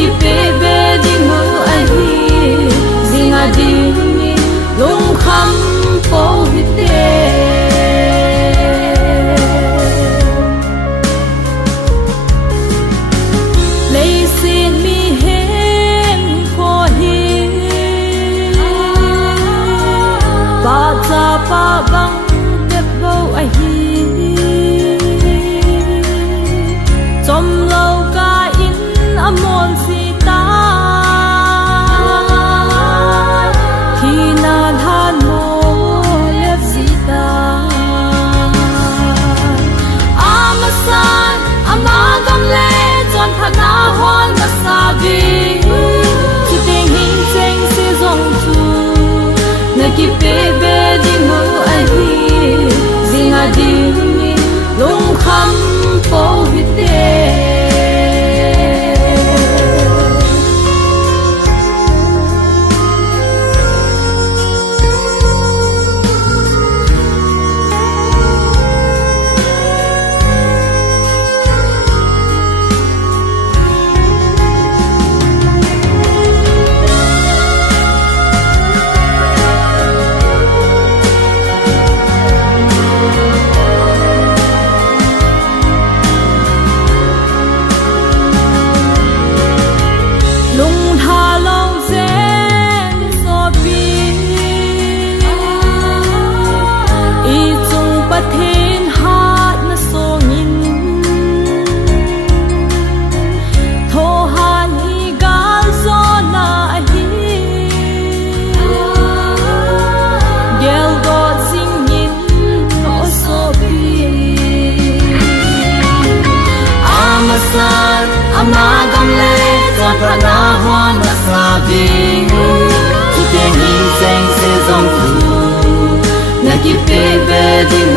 ki pe be ding mu ai zinga ding ni lung kham po hi te lei sin mi hen kho hi ba cha pa bang te bo ai hi chom lo ka in amol si ta khi na than mo lep si ta amasan amagam le chon phana hol ma sa vi chu ting hin cheng se zong tu na ki pe be ding mo ai hi zinga ding ni lung kham po hi te thiên hát na so ngin tho han hi gal zo na hi gel go sing ngin no so bi amasan amagam le chon phana hon na sa bi tu te hi seng se zong tu na ki pe be ding